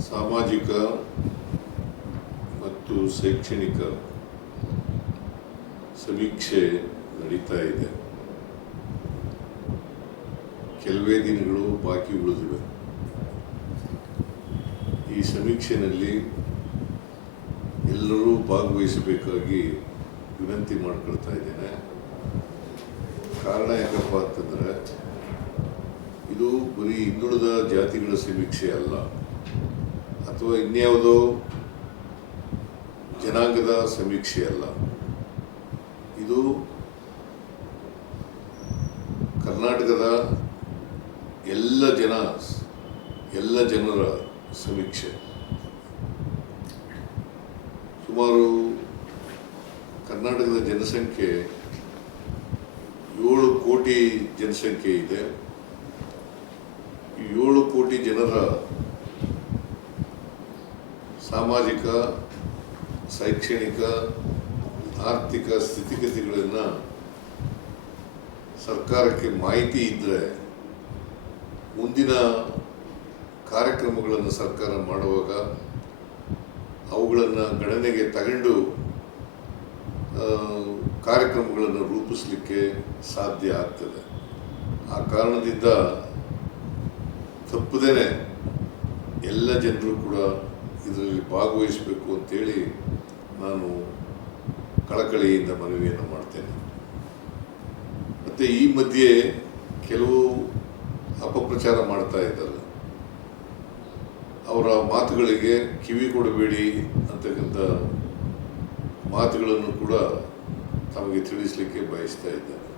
ಸಾಮಾಜಿಕ ಮತ್ತು ಶೈಕ್ಷಣಿಕ ಸಮೀಕ್ಷೆ ನಡೀತಾ ಇದೆ. ಕೆಲವೇ ದಿನಗಳು ಬಾಕಿ ಉಳಿದಿವೆ. ಈ ಸಮೀಕ್ಷೆಯಲ್ಲಿ ಎಲ್ಲರೂ ಭಾಗವಹಿಸಬೇಕಾಗಿ ವಿನಂತಿ ಮಾಡ್ಕೊಳ್ತಾ ಇದ್ದೇನೆ. ಕಾರಣ ಯಾಕಪ್ಪ ಅಂತಂದರೆ, ಇದು ಬರೀ ಹಿಂದುಳಿದ ಜಾತಿಗಳ ಸಮೀಕ್ಷೆ ಅಲ್ಲ. ಅಥವಾ ಇನ್ಯಾವುದೋ ಜನಾಂಗದ ಸಮೀಕ್ಷೆ ಅಲ್ಲ. ಇದು ಕರ್ನಾಟಕದ ಎಲ್ಲ ಜನ, ಎಲ್ಲ ಜನರ ಸಮೀಕ್ಷೆ. ಸುಮಾರು ಕರ್ನಾಟಕದ ಜನಸಂಖ್ಯೆ ಏಳು ಕೋಟಿ ಜನಸಂಖ್ಯೆ ಇದೆ. ಏಳು ಕೋಟಿ ಜನರ ಸಾಮಾಜಿಕ, ಶೈಕ್ಷಣಿಕ, ಆರ್ಥಿಕ ಸ್ಥಿತಿಗತಿಗಳನ್ನು ಸರ್ಕಾರಕ್ಕೆ ಮಾಹಿತಿ ಇದ್ದರೆ ಮುಂದಿನ ಕಾರ್ಯಕ್ರಮಗಳನ್ನು ಸರ್ಕಾರ ಮಾಡುವಾಗ ಅವುಗಳನ್ನು ಗಣನೆಗೆ ತಗೊಂಡು ಕಾರ್ಯಕ್ರಮಗಳನ್ನು ರೂಪಿಸಲಿಕ್ಕೆ ಸಾಧ್ಯ ಆಗ್ತದೆ. ಆ ಕಾರಣದಿಂದ ತಪ್ಪದೇ ಎಲ್ಲ ಜನರು ಕೂಡ ಇದರಲ್ಲಿ ಭಾಗವಹಿಸಬೇಕು ಅಂತೇಳಿ ನಾನು ಕಳಕಳಿಯಿಂದ ಮನವಿಯನ್ನು ಮಾಡ್ತೇನೆ. ಮತ್ತು ಈ ಮಧ್ಯೆ ಕೆಲವು ಅಪಪ್ರಚಾರ ಮಾಡ್ತಾ ಇದ್ದಾರೆ. ಅವರ ಮಾತುಗಳಿಗೆ ಕಿವಿ ಕೊಡಬೇಡಿ ಅಂತಕ್ಕಂಥ ಮಾತುಗಳನ್ನು ಕೂಡ ತಮಗೆ ತಿಳಿಸಲಿಕ್ಕೆ ಬಯಸ್ತಾ ಇದ್ದೇನೆ.